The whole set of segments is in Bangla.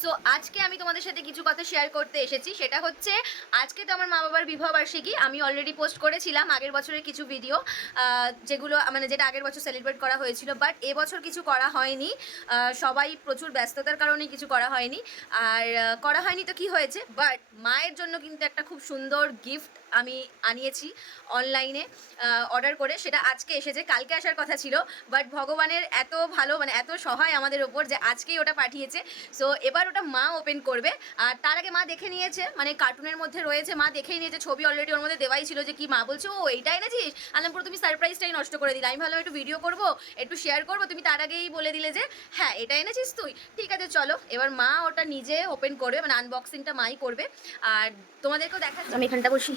সো আজকে আমি তোমাদের সাথে কিছু কথা শেয়ার করতে এসেছি, সেটা হচ্ছে আজকে তো আমার মা বাবার বিবাহ বার্ষিকী। আমি অলরেডি পোস্ট করেছিলাম আগের বছরের কিছু ভিডিও, যেগুলো মানে যেটা আগের বছর সেলিব্রেট করা হয়েছিল, বাট এবছর কিছু করা হয়নি। সবাই প্রচুর ব্যস্ততার কারণে কিছু করা হয়নি। আর করা হয়নি তো কি হয়েছে, বাট মায়ের জন্য কিন্তু একটা খুব সুন্দর গিফট আমি আনিয়েছি অনলাইনে অর্ডার করে। সেটা আজকে এসেছে, কালকে আসার কথা ছিল, বাট ভগবানের এত ভালো মানে এত সহায় আমাদের ওপর যে আজকেই ওটা পাঠিয়েছে। সো এবার ওটা মা ওপেন করবে। আর তার আগে মা দেখে নিয়েছে, মানে কার্টুনের মধ্যে রয়েছে, মা দেখেই নিয়েছে, ছবি অলরেডি ওর মধ্যে দেওয়াই ছিল। যে কি মা বলছে, ও এইটা এনেছিস? আনলাম পুরো তুমি সারপ্রাইজটাই নষ্ট করে দিলে। আমি ভাবলাম একটু ভিডিও করবো, একটু শেয়ার করবো, তুমি তার আগেই বলে দিলে যে হ্যাঁ এটা এনেছিস তুই। ঠিক আছে চলো, এবার মা ওটা নিজে ওপেন করবে, মানে আনবক্সিংটা মাই করবে। আর তোমাদেরকেও দেখাচ্ছি। আমি এখানটা বসি,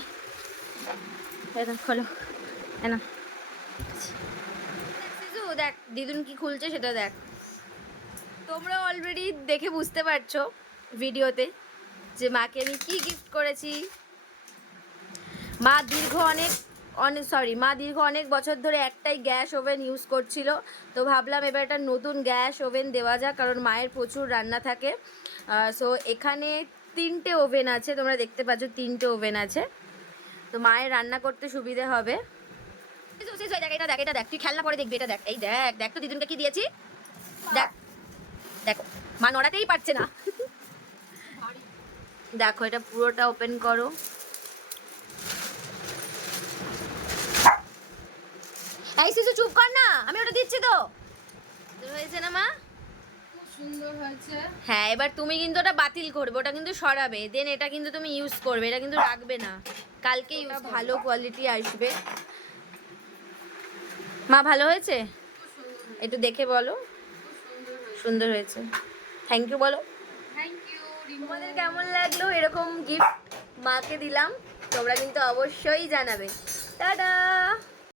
খোলো না। দেখ দিদুন কি খুলছে সেটা দেখ। তোমরা অলরেডি দেখে বুঝতে পারছো ভিডিওতে যে মাকে আমি কি গিফট করেছি। মা দীর্ঘ অনেক বছর ধরে একটাই গ্যাস ওভেন ইউজ করছিল। তো ভাবলাম এবার একটা নতুন গ্যাস ওভেন দেওয়া যাক, কারণ মায়ের প্রচুর রান্না থাকে। সো এখানে 3টে ওভেন আছে, তোমরা দেখতে পাচ্ছ 3টে ওভেন আছে। তো মায়ের রান্না করতে সুবিধে হবে। এটা দেখ, তুই খেলনা পরে দেখবি। এটা দেখ, এই দেখ দেখ তো দিদুনকে কি দিয়েছি। দেখ দেখো, মা নড়াতেই পারছে না। দেখো এটা পুরোটা ওপেন করো। এই শিশু চুপ কর না, আমি ওটা দিচ্ছি তো। হয়েছে না মা? খুব সুন্দর হয়েছে। হ্যাঁ, এবার তুমি কিন্তু ওটা বাতিল করবে, ওটা কিন্তু সরাবে, দেন এটা কিন্তু তুমি ইউজ করবে, এটা কিন্তু রাখবে না। কালকে ভালো কোয়ালিটি আসবে। মা ভালো হয়েছে? একটু দেখে বলো। সুন্দর হয়েছে, থ্যাংক ইউ বলো। Thank you. তোমাদের কেমন লাগলো এরকম গিফট মাকে দিলাম? তোমরা কিন্তু অবশ্যই জানাবে। টাটা।